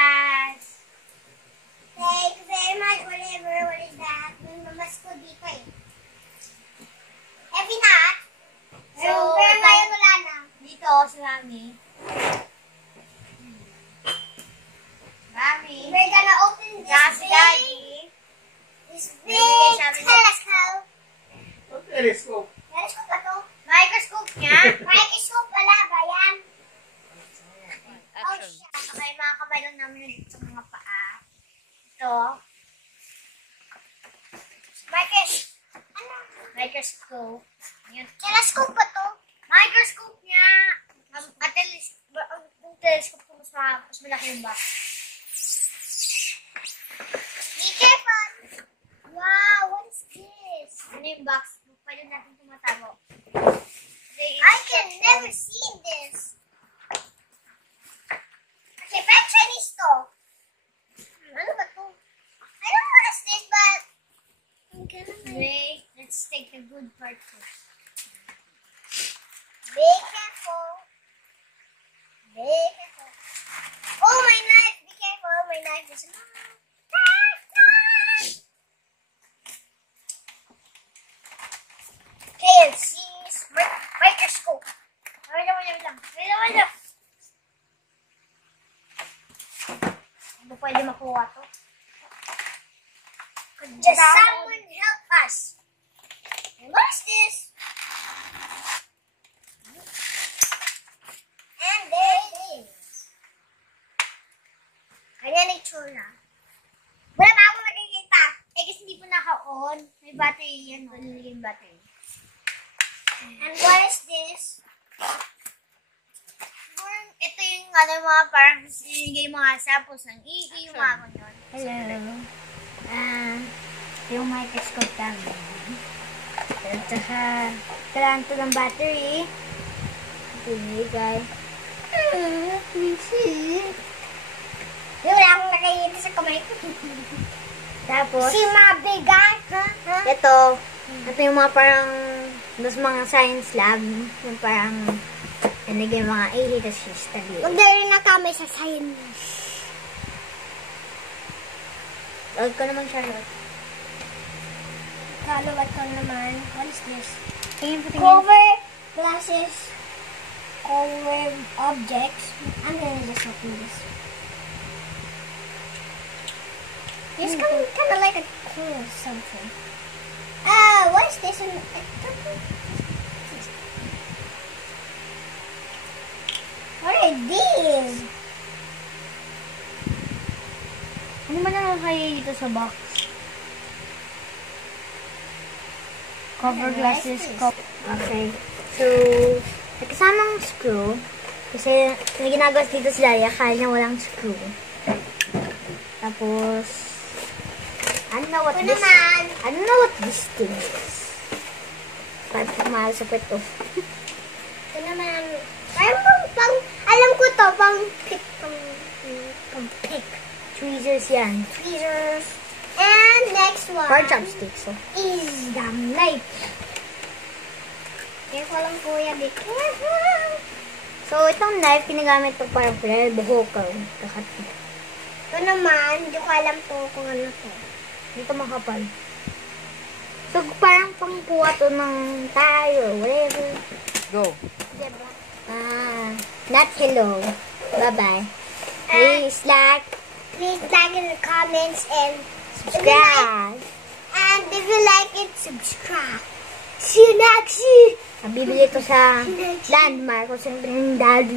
class. Thank you very much. Whatever. What is that? Mas ko di pa eh. Every night. So, pero ngayon wala na. Dito sa Mami. Mami. We're gonna open this Daddy. This big telescope. What telescope? Telescope ba to? Microscope niya. Microscope pala ba yan? Oh, shit. Okay, mga kamay lang namin dito sa mga paa. Ito. Microscope. Yun. Telescope ba to? Microscope niya. At least, yung telescope ko mas malaki yung box. Be careful. Wow, what is this? Ano yung box? Pwede natin tumatago. I can never see this. Okay, parang Chinese to. Ano ba to? I don't know what is this, but I'm gonna Wait, let's take the good part first. be careful. Be careful. Oh, my knife. Be careful. My knife is KFC's microscope. Wait lang. Hindi pwede makuha to. Just someone help us. And what is this? And there it is. Kanya na itsura. Wala pa ako makikita. Eh, kasi hindi po naka-on. May battery yan. Wala yung battery. And what is this? Ito yung ano mga parang sinigay mga samples ng ihi, mga ganyan. Hello. Yung microscope namin. At saka, kailangan ito ng battery. Ito yung guys. Wala akong nakikita sa kamay ko. Tapos, Si mabigat. ito yung mga parang, dos mga science lab. Yung parang, nilagay mga ihi, tapos yung study. Huwag na rin na kami sa science. Huwag ko naman, Charlotte. Kaluwat ko naman. What is this? Tingin po, tingin. Cover glasses. Cover objects. I'm gonna just open this. It's kind of like a cool something. What is this? What are these? Ano man ang kayo dito sa box? Cover glasses. Okay. So, nagkasamang screw. Kasi, may ginagawa dito si Daria, kaya niya walang screw. Tapos, I don't know what this thing is. Parang mahal sa pweto. Ito naman. Parang alam ko to, pang pick. Tweezers yan. Tweezers. And next one Or chopsticks. So. is the knife. Careful lang kuya, be careful. So, itong knife, kinagamit ito para buhok ka. Ito naman, hindi ko alam to kung ano to. Dito makapal. So, parang pangkuha to ng tire or whatever. Go. Diba? Not hello. Bye-bye. Please like, In the comments and subscribe. And if you like it, subscribe. See you next week. Bibili ito sa landmark kung saan yung daddy.